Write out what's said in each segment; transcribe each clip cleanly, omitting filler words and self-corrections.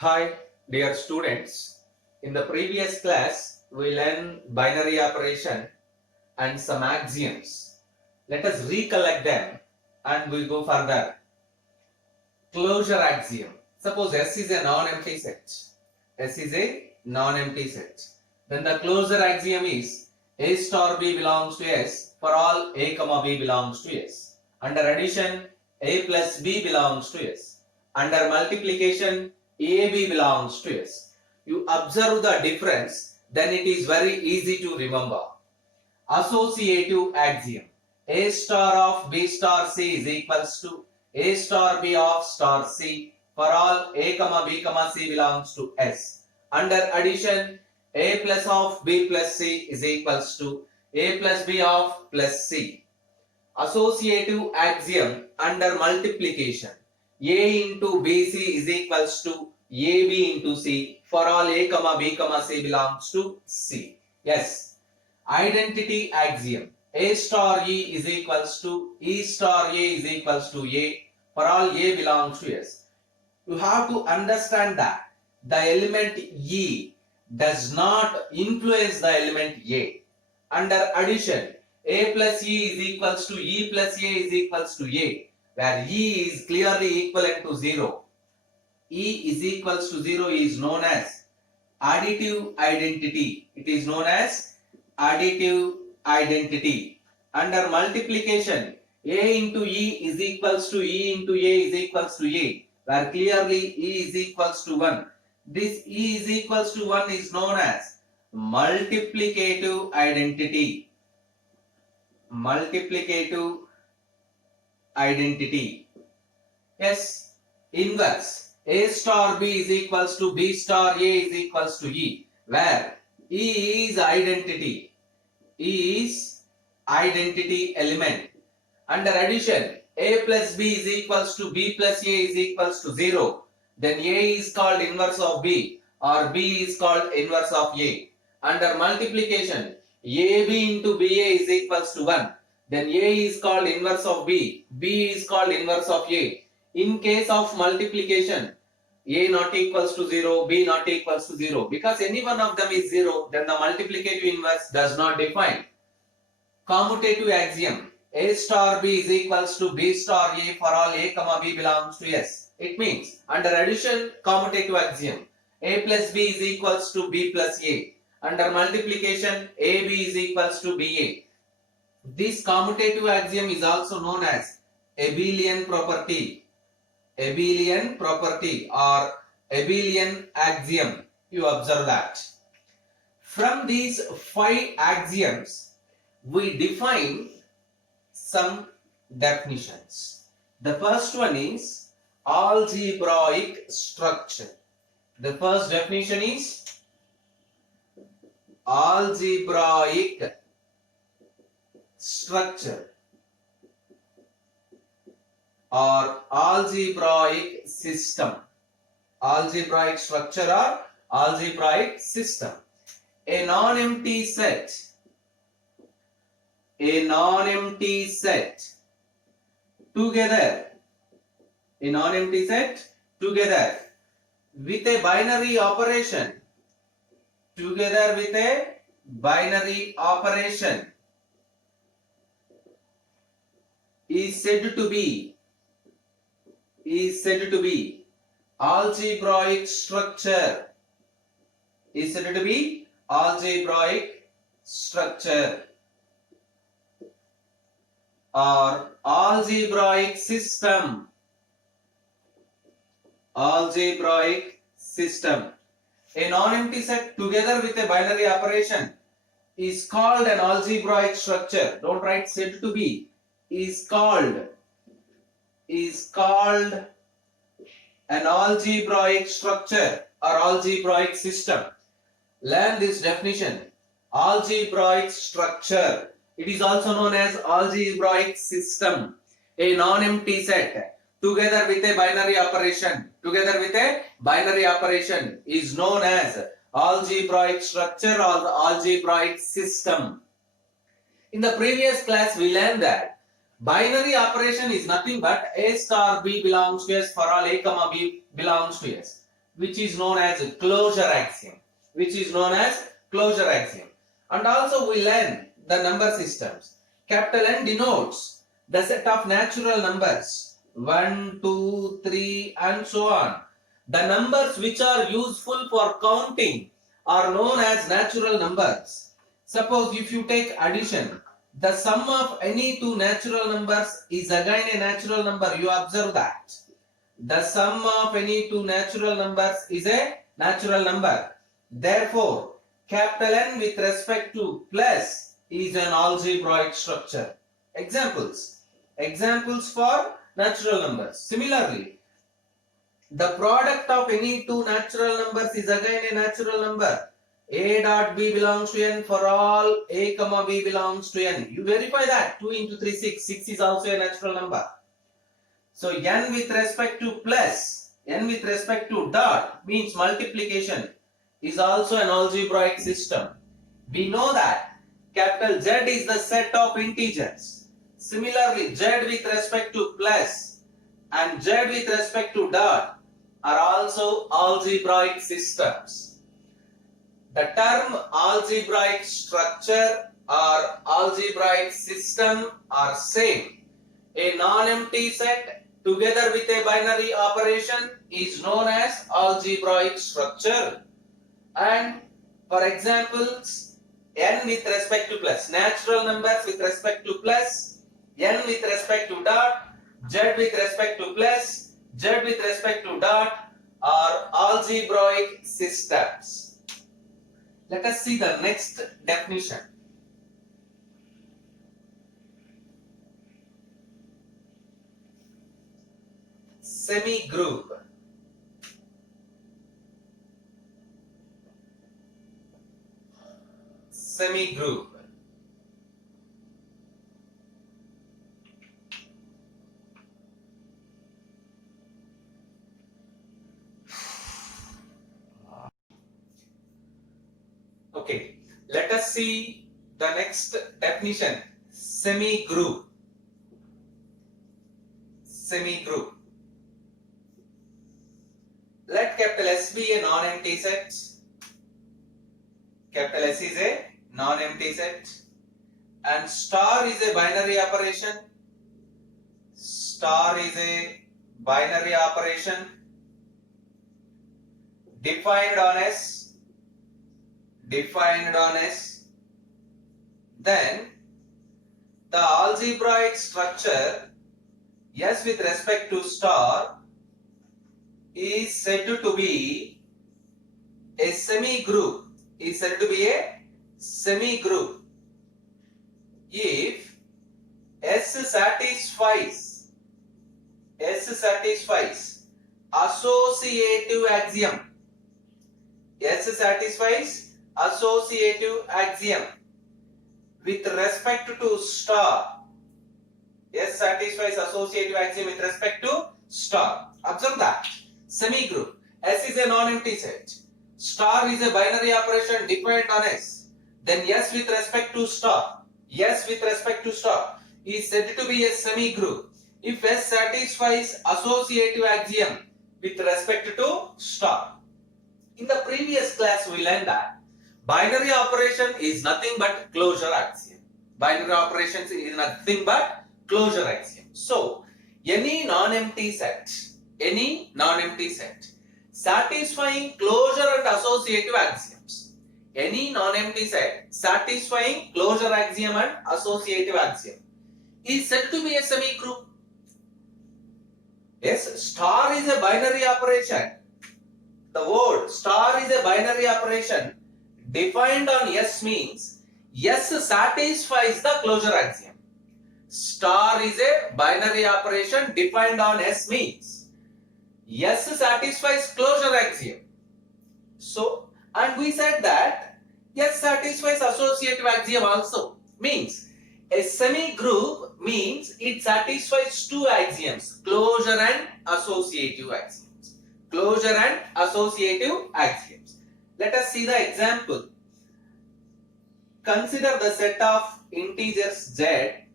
Hi, dear students. In the previous class, we learned binary operation and some axioms. Let us recollect them and we go further. Closure axiom. Suppose S is a non-empty set. S is a non-empty set. Then the closure axiom is A star B belongs to S for all A comma B belongs to S. Under addition, A plus B belongs to S. Under multiplication, AB belongs to S. You observe the difference, then it is very easy to remember. Associative axiom. A star of B star C is equals to A star B of star C for all A comma B comma C belongs to S. Under addition, A plus of B plus C is equals to A plus B of plus C. Associative axiom under multiplication. A into BC is equals to AB into C for all A comma B comma C belongs to C. Yes. Identity axiom. A star E is equals to E star A is equals to A for all A belongs to S. You have to understand that the element E does not influence the element A. Under addition, A plus E is equals to E plus A is equals to A, where E is clearly equivalent to 0. E is equals to 0 is known as additive identity. It is known as additive identity. Under multiplication, A into E is equals to E into A is equals to A, where clearly E is equals to 1. This E is equals to 1 is known as multiplicative identity. Multiplicative identity. Yes, inverse. A star B is equals to B star A is equals to E, where E is identity. E is identity element. Under addition, A plus B is equals to B plus A is equals to 0. Then A is called inverse of B or B is called inverse of A. Under multiplication, AB into BA is equals to 1. Then A is called inverse of B. B is called inverse of A. In case of multiplication, A not equals to 0, B not equals to 0. Because any one of them is 0, then the multiplicative inverse does not define. Commutative axiom. A star B is equals to B star A for all A comma B belongs to S. It means under addition, commutative axiom. A plus B is equals to B plus A. Under multiplication, AB is equals to BA. This commutative axiom is also known as abelian property. Abelian property or abelian axiom. You observe that. From these 5 axioms, we define some definitions. The first one is algebraic structure. The first definition is algebraic structure or algebraic system. Algebraic structure or algebraic system. A non-empty set. A non-empty set together. A non-empty set together with a binary operation. Together with a binary operation is said to be algebraic structure. Is said to be algebraic structure or algebraic system. Algebraic system. A non-empty set together with a binary operation is called an algebraic structure. Don't write said to be. Is called an algebraic structure or algebraic system. Learn this definition. Algebraic structure. It is also known as algebraic system. A non-empty set together with a binary operation. Together with a binary operation is known as algebraic structure or algebraic system. In the previous class, we learned that binary operation is nothing but A star B belongs to S for all A comma B belongs to S. which is known as closure axiom. And also we learn the number systems. Capital N denotes the set of natural numbers 1, 2, 3 and so on. The numbers which are useful for counting are known as natural numbers. Suppose if you take addition, the sum of any two natural numbers is again a natural number. You observe that. The sum of any two natural numbers is a natural number. Therefore, capital N with respect to plus is an algebraic structure. Examples for natural numbers. Similarly, the product of any two natural numbers is again a natural number. A dot B belongs to N for all A comma B belongs to N. You verify that. 2 into 3, 6. 6 is also a natural number. So N with respect to plus, N with respect to dot means multiplication is also an algebraic system. We know that capital Z is the set of integers. Similarly, Z with respect to plus and Z with respect to dot are also algebraic systems. The term algebraic structure or algebraic system are same. A non-empty set together with a binary operation is known as algebraic structure. And for examples, N with respect to plus, natural numbers with respect to plus, N with respect to dot, Z with respect to plus, Z with respect to dot are algebraic systems. Let us see the next definition. Semigroup. Semigroup. Okay, let us see the next definition. Semigroup. Semigroup. Let capital S be a non-empty set. Capital S is a non-empty set and star is a binary operation. Star is a binary operation defined on S. Then the algebraic structure S with respect to star is said to be a semigroup. Is said to be a semigroup if S satisfies associative axiom. S satisfies associative axiom with respect to star. S satisfies associative axiom with respect to star. Observe that. Semigroup. S is a non-empty set. Star is a binary operation defined on S. Then S with respect to star. S with respect to star is said to be a semigroup if S satisfies associative axiom with respect to star. In the previous class we learned that binary operation is nothing but closure axiom. Binary operations is nothing but closure axiom. So any non-empty set satisfying closure and associative axioms. Any non-empty set satisfying closure axiom and associative axiom is said to be a semigroup. Yes, star is a binary operation. The word star is a binary operation defined on S means S satisfies the closure axiom. Star is a binary operation defined on S means S satisfies closure axiom. So, and we said that S satisfies associative axiom also. Means a semigroup means it satisfies two axioms, closure and associative axioms. Closure and associative axioms. Let us see the example. Consider the set of integers z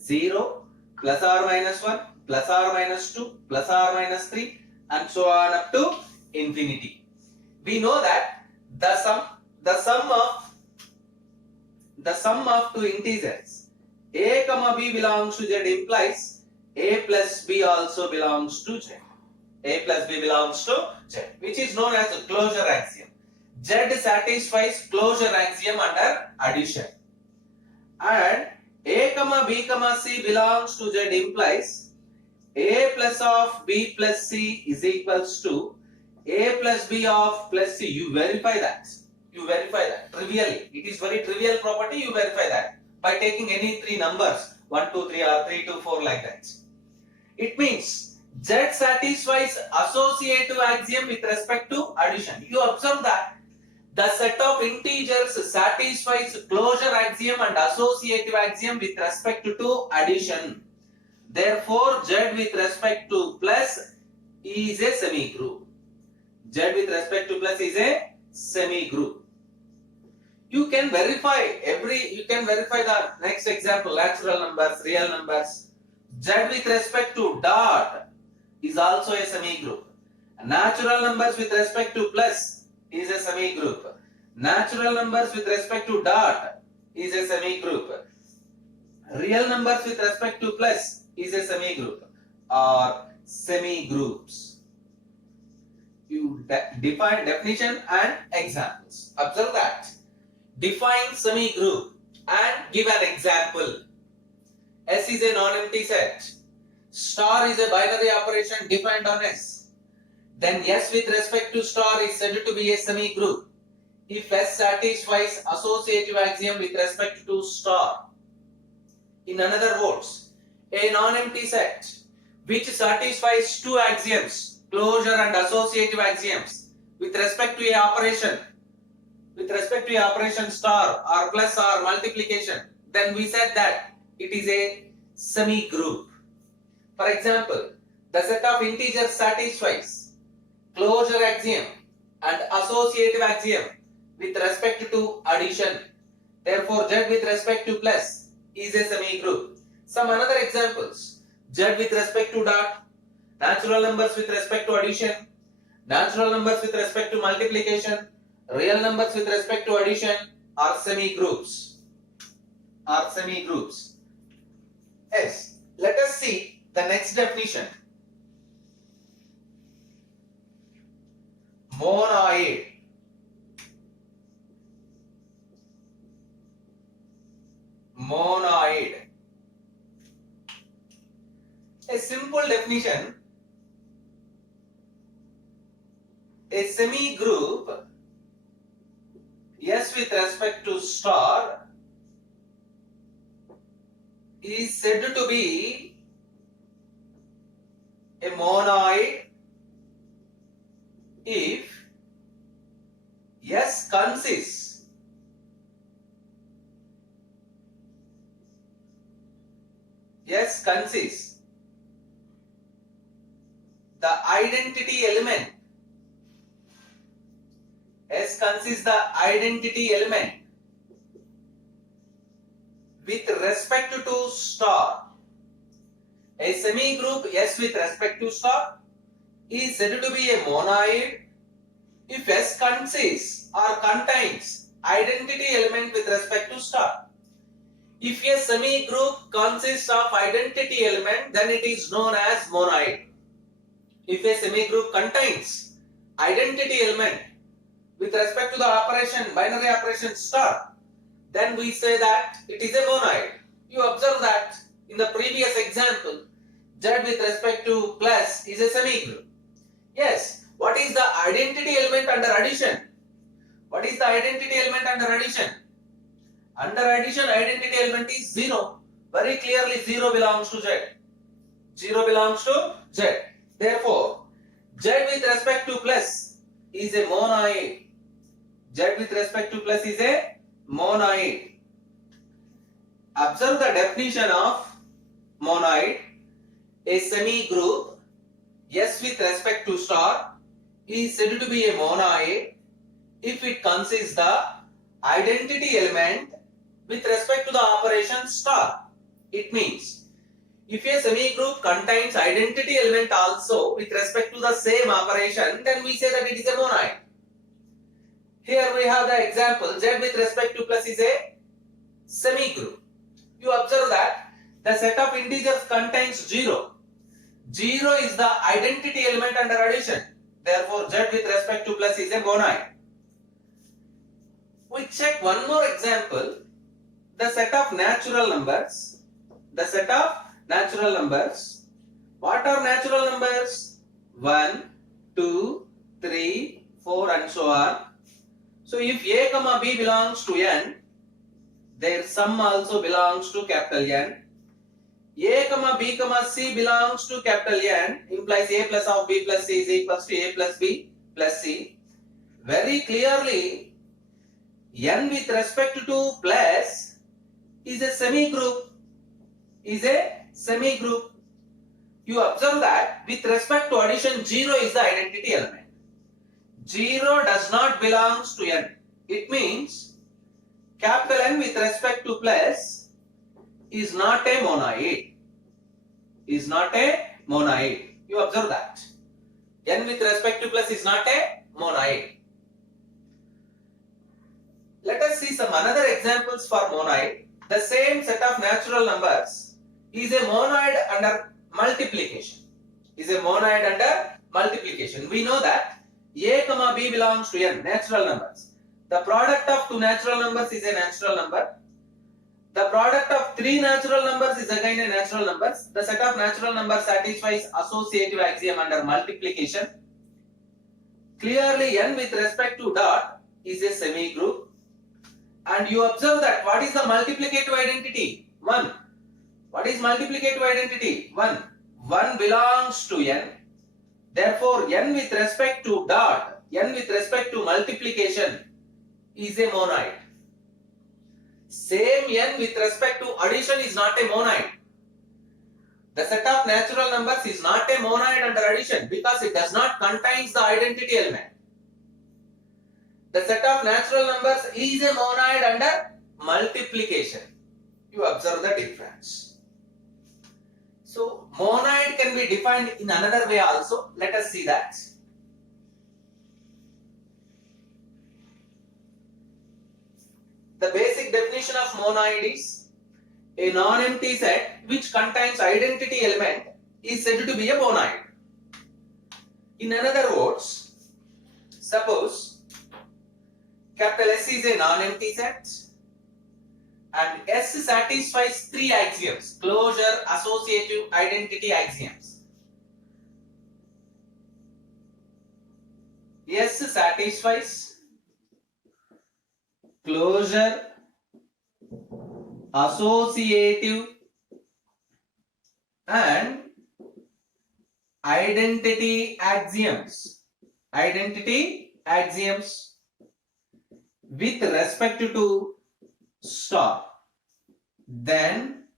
0 plus or minus 1 plus or minus 2 plus or minus 3 and so on up to infinity. We know that the sum of two integers a comma b belongs to z implies a plus b also belongs to z. A plus b belongs to z, which is known as closure axiom. Z satisfies closure axiom under addition. And a comma b comma c belongs to z implies a plus of b plus c is equals to a plus b of plus c. You verify that. Trivially. It is very trivial property. You verify that by taking any three numbers 1, 2, 3 or 3, 2, 4 like that. It means Z satisfies associative axiom with respect to addition. You observe that the set of integers satisfies closure axiom and associative axiom with respect to addition. Therefore, Z with respect to plus is a semigroup. Z with respect to plus is a semigroup. You can verify the next example, natural numbers, real numbers. Z with respect to dot is also a semigroup. Natural numbers with respect to plus is a semigroup. Natural numbers with respect to dot is a semigroup. Real numbers with respect to plus is a semigroup or semigroups. You define definition and examples. Observe that. Define semigroup and give an example. S is a non-empty set. Star is a binary operation defined on S. Then S with respect to star is said to be a semigroup if S satisfies associative axiom with respect to star. In other words, a non-empty set which satisfies two axioms, closure and associative axioms, with respect to a operation star or plus or multiplication, then we said that it is a semigroup. For example, the set of integers satisfies closure axiom and associative axiom with respect to addition. Therefore, Z with respect to plus is a semigroup. Some another examples: Z with respect to dot, natural numbers with respect to addition, natural numbers with respect to multiplication, real numbers with respect to addition are semigroups. Yes. Let us see the next definition. Monoid. A simple definition. A semigroup S with respect to star is said to be a monoid if S consists the identity element. S consists the identity element with respect to star. A semigroup S with respect to star is said to be a monoid if S consists or contains identity element with respect to star. If a semigroup consists of identity element, then it is known as monoid. If a semigroup contains identity element with respect to the binary operation star, then we say that it is a monoid. You observe that in the previous example, Z with respect to plus is a semigroup. Yes, what is the identity element under addition? What is the identity element under addition? Under addition, identity element is 0. Very clearly 0 belongs to Z. 0 belongs to Z. Therefore, Z with respect to plus is a monoid. Z with respect to plus is a monoid. Observe the definition of monoid. A semigroup S with respect to star is said to be a monoid if it consists the identity element with respect to the operation star. It means If a semigroup contains identity element also with respect to the same operation, then we say that it is a monoid. Here we have the example Z with respect to plus is a semigroup. You observe that the set of integers contains 0. 0 is the identity element under addition. Therefore, Z with respect to plus is a monoid. We check one more example. The set of natural numbers. The set of natural numbers. What are natural numbers? 1, 2, 3, 4 and so on. So if A comma B belongs to N, their sum also belongs to capital N. A comma B comma C belongs to capital N implies A plus of B plus C is equals to A plus B plus C. Very clearly, N with respect to plus is a semigroup. You observe that with respect to addition, 0 is the identity element. 0 does not belong to N. It means capital N with respect to plus is not a monoid. You observe that. N with respect to plus is not a monoid. Let us see some another examples for monoid. The same set of natural numbers is a monoid under multiplication. We know that A comma B belongs to N, natural numbers. The product of two natural numbers is a natural number. The product of three natural numbers is again a natural number. The set of natural numbers satisfies associative axiom under multiplication. Clearly, N with respect to dot is a semigroup. And you observe that what is the multiplicative identity? 1. What is multiplicative identity? 1. 1 belongs to N. Therefore, N with respect to dot, N with respect to multiplication is a monoid. Same N with respect to addition is not a monoid. The set of natural numbers is not a monoid under addition because it does not contain the identity element. The set of natural numbers is a monoid under multiplication. You observe the difference. So, monoid can be defined in another way also. Let us see that. The basic definition of monoid is a non-empty set which contains identity element is said to be a monoid. In other words, suppose capital S is a non-empty set and S satisfies three axioms: closure, associative, identity axioms. S satisfies closure, associative and identity axioms. With respect to star. Then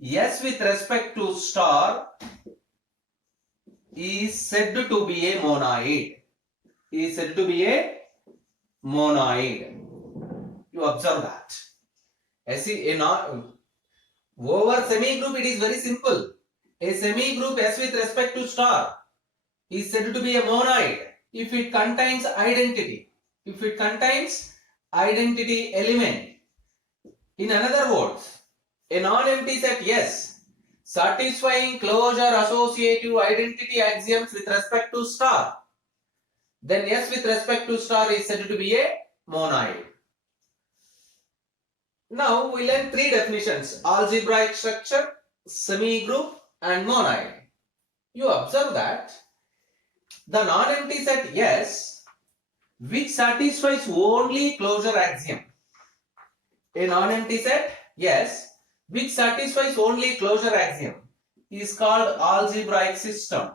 S with respect to star is said to be a monoid. You observe that. Over semigroup it is very simple. A semigroup S with respect to star is said to be a monoid if it contains identity. Element. In other words, a non-empty set S satisfying closure, associative, identity axioms with respect to star, then S with respect to star is said to be a monoid. Now we learn three definitions: algebraic structure, semigroup and monoid. You observe that the non-empty set S which satisfies only closure axiom. A non-empty set S which satisfies only closure axiom is called algebraic system.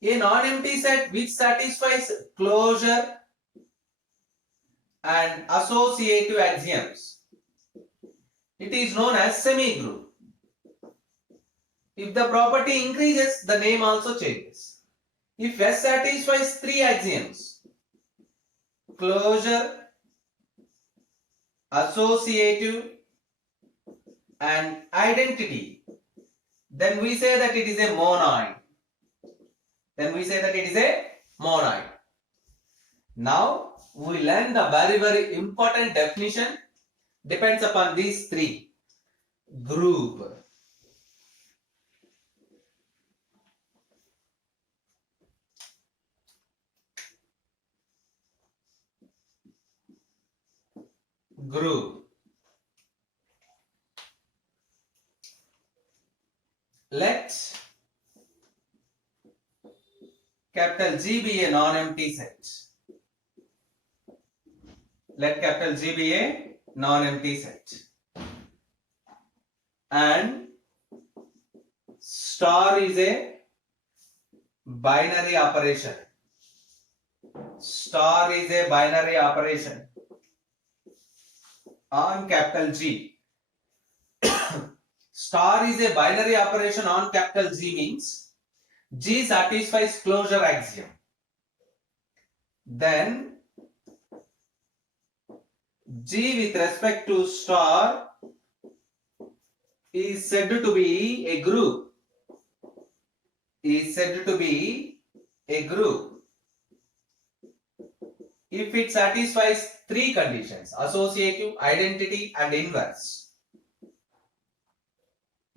A non-empty set which satisfies closure and associative axioms, it is known as semigroup. If the property increases, the name also changes. If S satisfies three axioms: closure, associative and identity, then we say that it is a monoid. Now we learn the very important definition depends upon these three. Group. Let capital G be a non-empty set. Let capital G be a non-empty set. And star is a binary operation. Star is a binary operation on capital G. Star is a binary operation on capital G means G satisfies closure axiom. Then G with respect to star is said to be a group. If it satisfies three conditions: associative, identity, and inverse.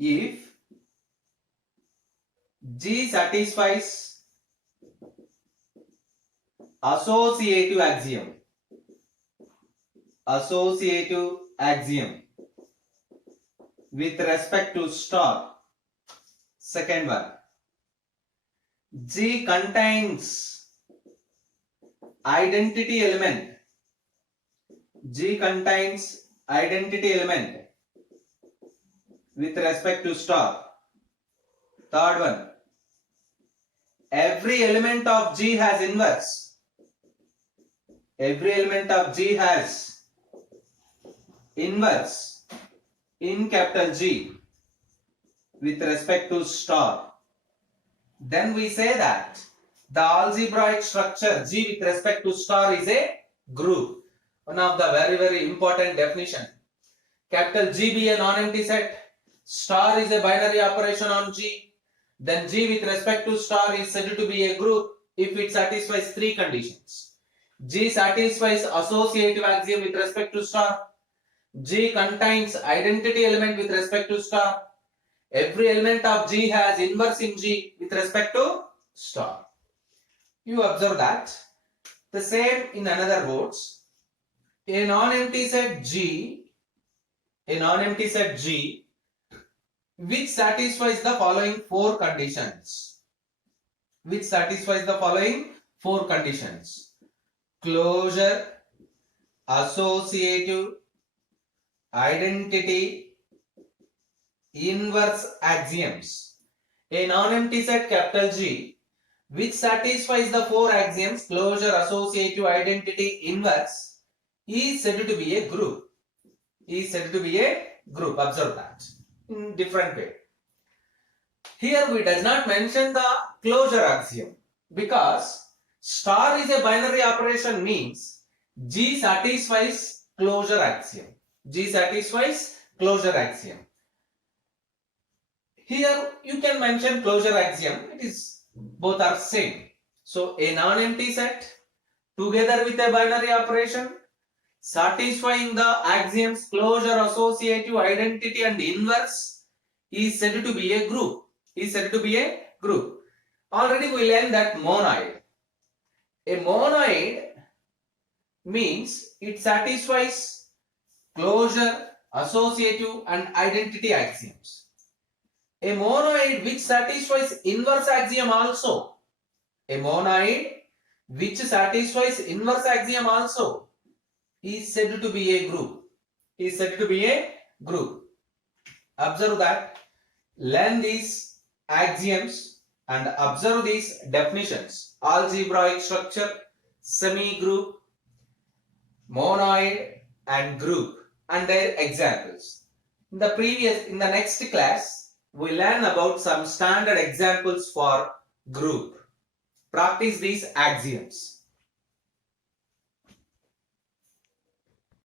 If G satisfies associative axiom with respect to star. Second one, G contains identity element. With respect to star. Third one, every element of G has inverse. In capital G with respect to star. Then we say that the algebraic structure G with respect to star is a group. One of the very important definition. Capital G be a non-empty set. Star is a binary operation on G. Then G with respect to star is said to be a group if it satisfies three conditions. G satisfies associative axiom with respect to star. G contains identity element with respect to star. Every element of G has inverse in G with respect to star. You observe that. The same in another words. A non-empty set G which satisfies the following four conditions. Closure, associative, identity, inverse axioms. A non-empty set capital G which satisfies the four axioms closure, associative, identity, inverse is said to be a group. Observe that in different way. Here we does not mention the closure axiom because star is a binary operation means G satisfies closure axiom. Here you can mention closure axiom. It is both are same. So a non-empty set together with a binary operation satisfying the axioms closure, associative, identity, and inverse is said to be a group. Already we learned that monoid. A monoid means it satisfies closure, associative, and identity axioms. A monoid which satisfies inverse axiom also. Is said to be a group. Observe that. Learn these axioms and observe these definitions. Algebraic structure, semigroup, monoid and group and their examples. In the next class, we learn about some standard examples for group. Practice these axioms.